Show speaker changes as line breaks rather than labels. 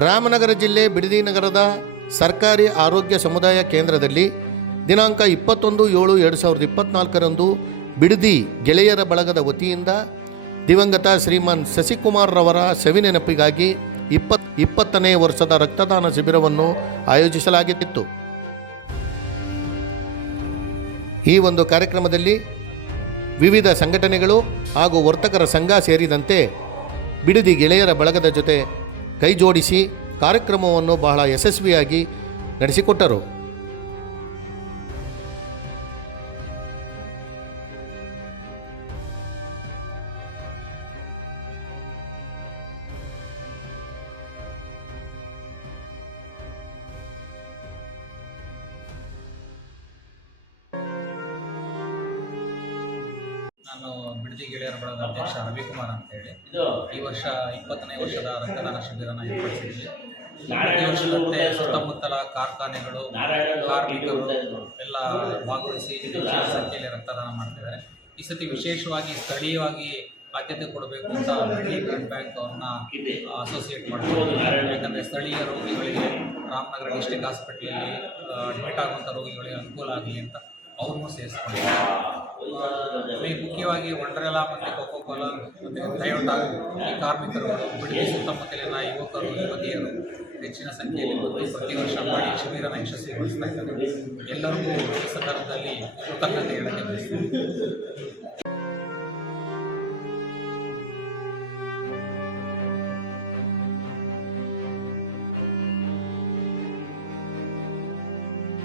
ರಾಮನಗರ ಜಿಲ್ಲೆ ಬಿಡದಿ ನಗರದ ಸರ್ಕಾರಿ ಆರೋಗ್ಯ ಸಮುದಾಯ ಕೇಂದ್ರದಲ್ಲಿ ದಿನಾಂಕ ಇಪ್ಪತ್ತೊಂದು ಏಳು ಎರಡು ಸಾವಿರದ ಇಪ್ಪತ್ನಾಲ್ಕರಂದು ಬಿಡದಿ ಗೆಳೆಯರ ಬಳಗದ ವತಿಯಿಂದ ದಿವಂಗತ ಶ್ರೀಮಾನ್ ಶಶಿಕುಮಾರ್ರವರ ಸವಿನೆನಪಿಗಾಗಿ ಇಪ್ಪತ್, ಇಪ್ಪತ್ತನೇ ವರ್ಷದ ರಕ್ತದಾನ ಶಿಬಿರವನ್ನು ಆಯೋಜಿಸಲಾಗಿತ್ತು. ಈ ಒಂದು ಕಾರ್ಯಕ್ರಮದಲ್ಲಿ ವಿವಿಧ ಸಂಘಟನೆಗಳು ಹಾಗೂ ವರ್ತಕರ ಸಂಘ ಸೇರಿದಂತೆ ಬಿಡದಿ ಗೆಳೆಯರ ಬಳಗದ ಜೊತೆ ಕೈಜೋಡಿಸಿ ಕಾರ್ಯಕ್ರಮವನ್ನು ಬಹಳ ಯಶಸ್ವಿಯಾಗಿ ನಡೆಸಿಕೊಟ್ಟರು.
ನಾನು ಬಿಡದಿ ಗೆಳೆಯರ ಬಳಗದ ಅಧ್ಯಕ್ಷ ರವಿಕುಮಾರ್ ಅಂತ ಹೇಳಿ. ಈ ವರ್ಷ ಇಪ್ಪತ್ತನೇ ವರ್ಷದ ರಕ್ತದಾನ ಶಿಬಿರನ ಏರ್ಪಡಿಸಿದ್ವಿ ಪ್ರತಿ ವರ್ಷದಂತೆ ಸುತ್ತಮುತ್ತಲ ಕಾರ್ಖಾನೆಗಳು ಕಾರ್ಮಿಕರು ಎಲ್ಲ ಭಾಗವಹಿಸಿ ಸಂಖ್ಯೆಯಲ್ಲಿ ರಕ್ತದಾನ ಮಾಡ್ತಿದ್ದಾರೆ. ಈ ಸತಿ ವಿಶೇಷವಾಗಿ ಸ್ಥಳೀಯವಾಗಿ ಆದ್ಯತೆ ಕೊಡಬೇಕು ಅಂತ ಬ್ಲಡ್ ಬ್ಯಾಂಕ್ ಅವ್ರನ್ನ ಅಸೋಸಿಯೇಟ್ ಮಾಡ್ಬೋದು ಯಾಕಂದರೆ ಸ್ಥಳೀಯ ರೋಗಿಗಳಿಗೆ ರಾಮನಗರ ಡಿಸ್ಟಿಕ್ ಹಾಸ್ಪಿಟ್ಲಲ್ಲಿ ಅಡ್ಮಿಟ್ ಆಗುವಂಥ ರೋಗಿಗಳಿಗೆ ಅನುಕೂಲ ಆಗಲಿ ಅಂತ ಅವ್ರನ್ನೂ ಸೇರಿಸ್ಕೊಂಡಿದ್ದಾರೆ. ಮುಖ್ಯವಾಗಿ ವಂಡ್ರೆಲಾ ಮತ್ತು ಕೋಕೋ ಕೋಲಾ ಮತ್ತು ಟಯೋಟಾ ಈ ಕಾರ್ಮಿಕರು ಬಿಡದಿ ಸುತ್ತಮುತ್ತಲಿನ ಯುವಕರು, ಯುವತಿಯರು ಹೆಚ್ಚಿನ ಸಂಖ್ಯೆಯಲ್ಲಿ ಬಂದು ಪ್ರತಿ ವರ್ಷ ಮಾಡಿ ಶಿಬಿರನ ಯಶಸ್ವಿಗೊಳಿಸ್ತಾ ಇದ್ದಾರೆ. ಎಲ್ಲರಿಗೂ ಈ ಸಂದರ್ಭದಲ್ಲಿ ಕೃತಜ್ಞತೆ ಹೇಳಕ್ಕೆ